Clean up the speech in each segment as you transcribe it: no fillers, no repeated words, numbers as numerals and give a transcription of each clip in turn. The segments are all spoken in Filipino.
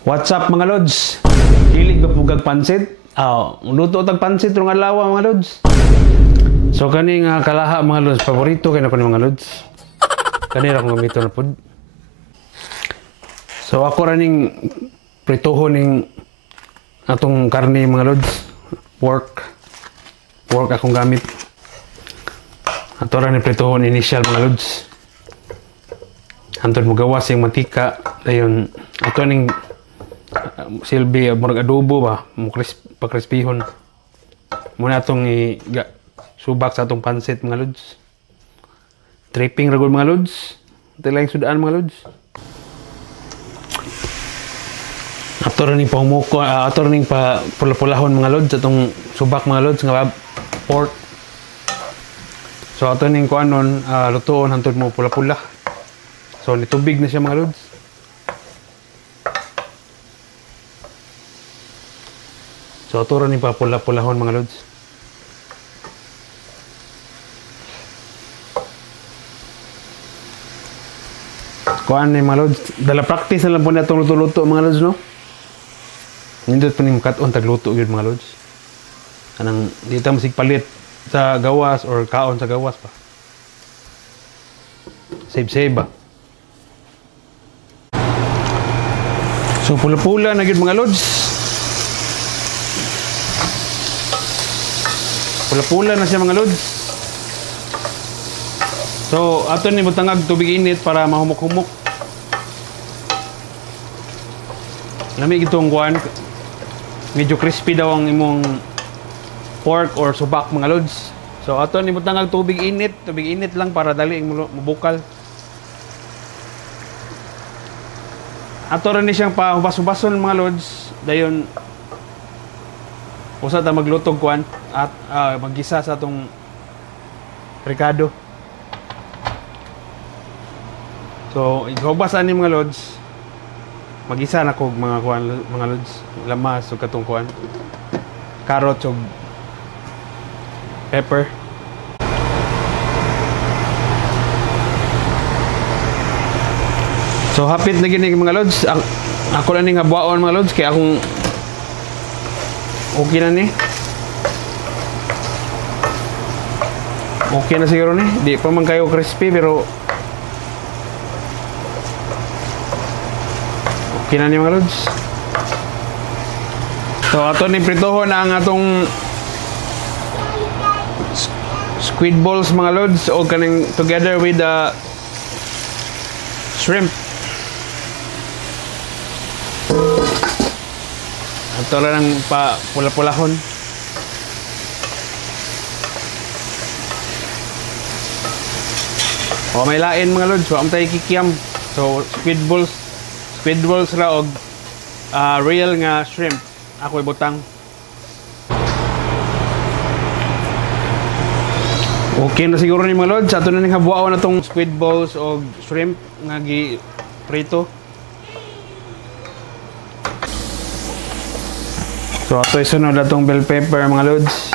What's up mga lods? Kilig ba pugag pansit? Luto tag pansit rong adlaw mga lods. So kani nga kalaha mga lods, paborito kay nako ni mga lods. Kani ra ko gamito na pud. So ako ra ning pritohon ning atong karne mga lods. Pork akong gamit. Ato ra ni pritohon initial mga lods. Antod mo gawas yung mantika, dayon ato ning silbi murag adobo ba, mo pakrispihon. Muna atong subak sa atong pansit mga lods. Tripping ragol mga lods. Ito lang sudaan mga lods. Ato rin yung pangmuko, ato rin yung pula-pulahon mga lods, atong subak mga lods nga pork. So ato rin yung kuanon, lutoon hantod mo pula-pula. So nitubig na siya mga lods. So ato rin yung pula-pulahon mga lods. Kuan ni mga lods, dala practice na lang po na itong luto-luto mga lods, no? Nindot po ni makaton tagluto yun mga lods. Anang di ta masig palit sa gawas or kaon sa gawas pa. Save ba? So pula-pula na yun mga lods. Pula-pula na siya mga lods. So ato ni butangag tubig init para mahumok-humok. Lamig itong kuan. Medyo crispy daw ang imong pork or subak mga lods. So ato ni butangag tubig init lang para dali ang mabukal. Ato rin ni siyang pahubas-hubason mga lods. Dayon usa ta maglutog kuan at maggisa sa atong ricado. So ihubas ani mga lods. Magisa na kog mga kuan mga lods. Lamas ug katong kuan. Carrot ug pepper. So hapit na gini mga lods. Ako na ni nga buhaon mga lods kay akong okay na ni. Okay na siguro ni. Di pa man kayo crispy pero okay na ni mga lods. So ato ni pritohon na ang atong squid balls mga lods o kaning together with the shrimp. Ito lang ng pula-pulahon. O may lain mga lods. Huwag tayo kikiam. So squid balls ra og real nga shrimp. Ako ibutang. Okay na siguro ni mga lods. Ato na ning habuawan na tong squid balls og shrimp nga gi prito. So ato isunod na itong bell pepper mga lods.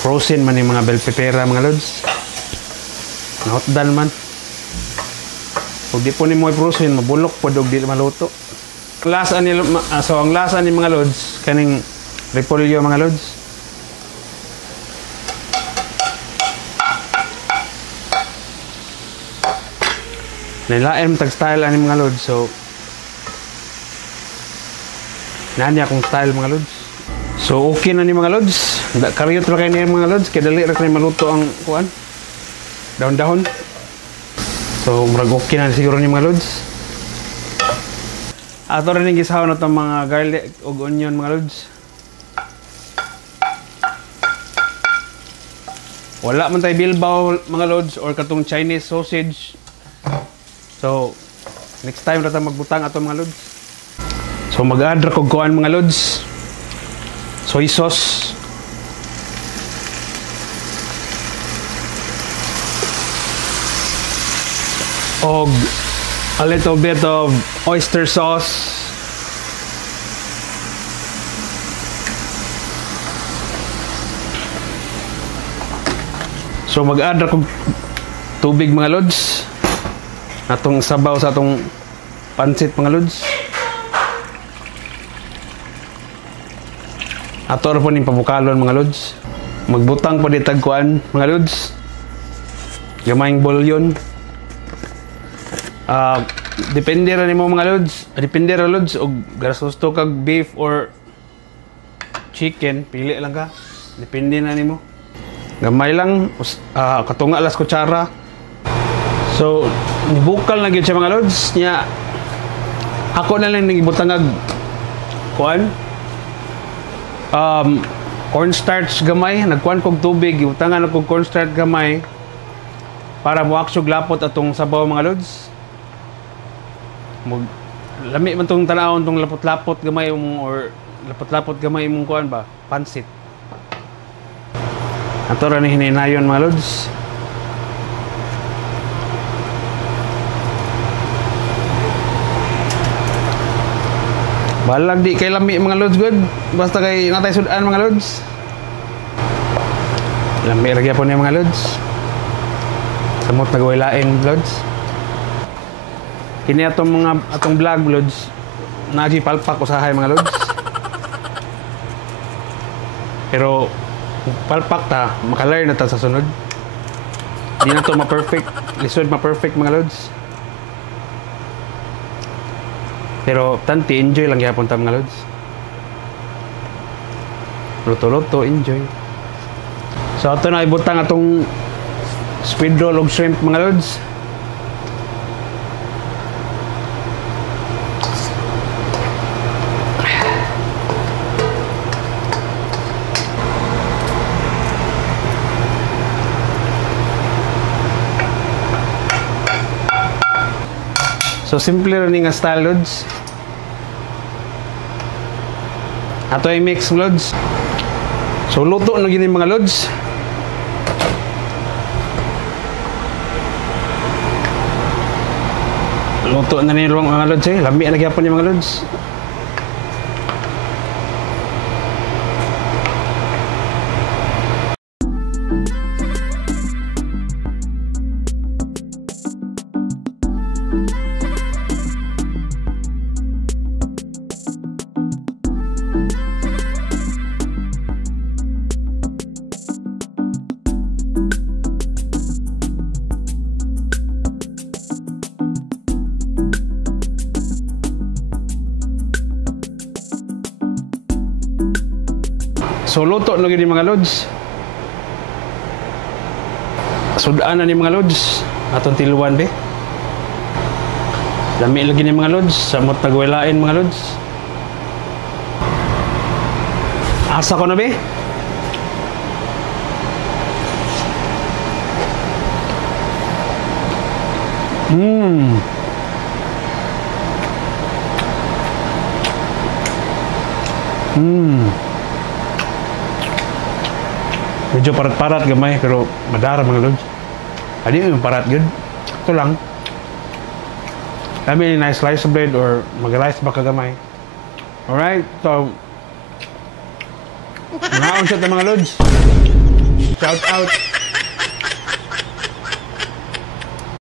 Frozen man yung mga bell pepper mga lods. Nahotdan man. Kung di po ni mo frozen, mabulok po dog di maluto. So ang lasa ni mga lods, kaning repolyo mga lods. Nilain tag style ani mga lods. So nanya akong style mga lods. So okay na ni mga lods. Kariyot ra kay ni mga lods kay dali ra kay maluto ang kuan. Dahon-dahon. So murag okay na siguro ni mga lods. Ato rin gisahaw na itong mga garlic ug onion mga lods. Wala man tayo bilbaw mga lods or katong Chinese sausage. So, next time rata magbutang ato mga lods. So, mag-add ra kog kuan mga lods. Soy sauce. Og a little bit of oyster sauce. So, mag-add ra kog tubig mga lods. Atong sabaw sa atong pansit mga lods. Ato ra po ning pabukalon mga lods. Magbutang pa di tagkuan mga lods. Gamayng bulyon. Depende ra nimo mga lods. Depende ra lods og gusto kag beef or chicken, pili lang ka. Depende na nimo. Gamay lang, katunga alas kutsara. So, nibukal na gyud siya mga lods nya. Ako na lang nagibutangag kuan. Cornstarch gamay, nagkuan kog tubig, ibutangan ako cornstarch gamay para muaksog lapot atong sabaw mga lods. Lami man tong tanawon tong lapot-lapot gamay or lapot-lapot gamay imong kuan ba? Pansit. Ato ra ni hininayon mga lods. Balag di kay lami mga lods good. Basta kay natay sudan mga lods. Lami ra gyapon ni mga lods. Samot nagaway lain lods. Kini atong vlog lods. Naji palpak usahay mga lods. Pero palpak ta, makalar na ta sa sunod. Di na to ma-perfect, lisod ma-perfect mga lods. Pero tanti enjoy lang gyapon ta mga lods. Luto-luto, enjoy. So ato na ibutang atong squid roll og shrimp mga lods. So simple rin nga style lods. Ato ay mix lods. So luto na gini mga lods. Luto na ni mga lods eh. Lami na gyapon ni mga lods. So luto na gini mga lods. Sudan na ni mga lods. Atong tiluan be. Lami lagi ni mga lods. Samot nagwelain mga lods. Asa ko na be. Medyo parat-parat gamay pero madara mga lods. Adi yung parat good. Ito lang. Kami nice slice of bread or mag-rice ba kagamay. Alright, so mga on shot ng mga lods. Shout out.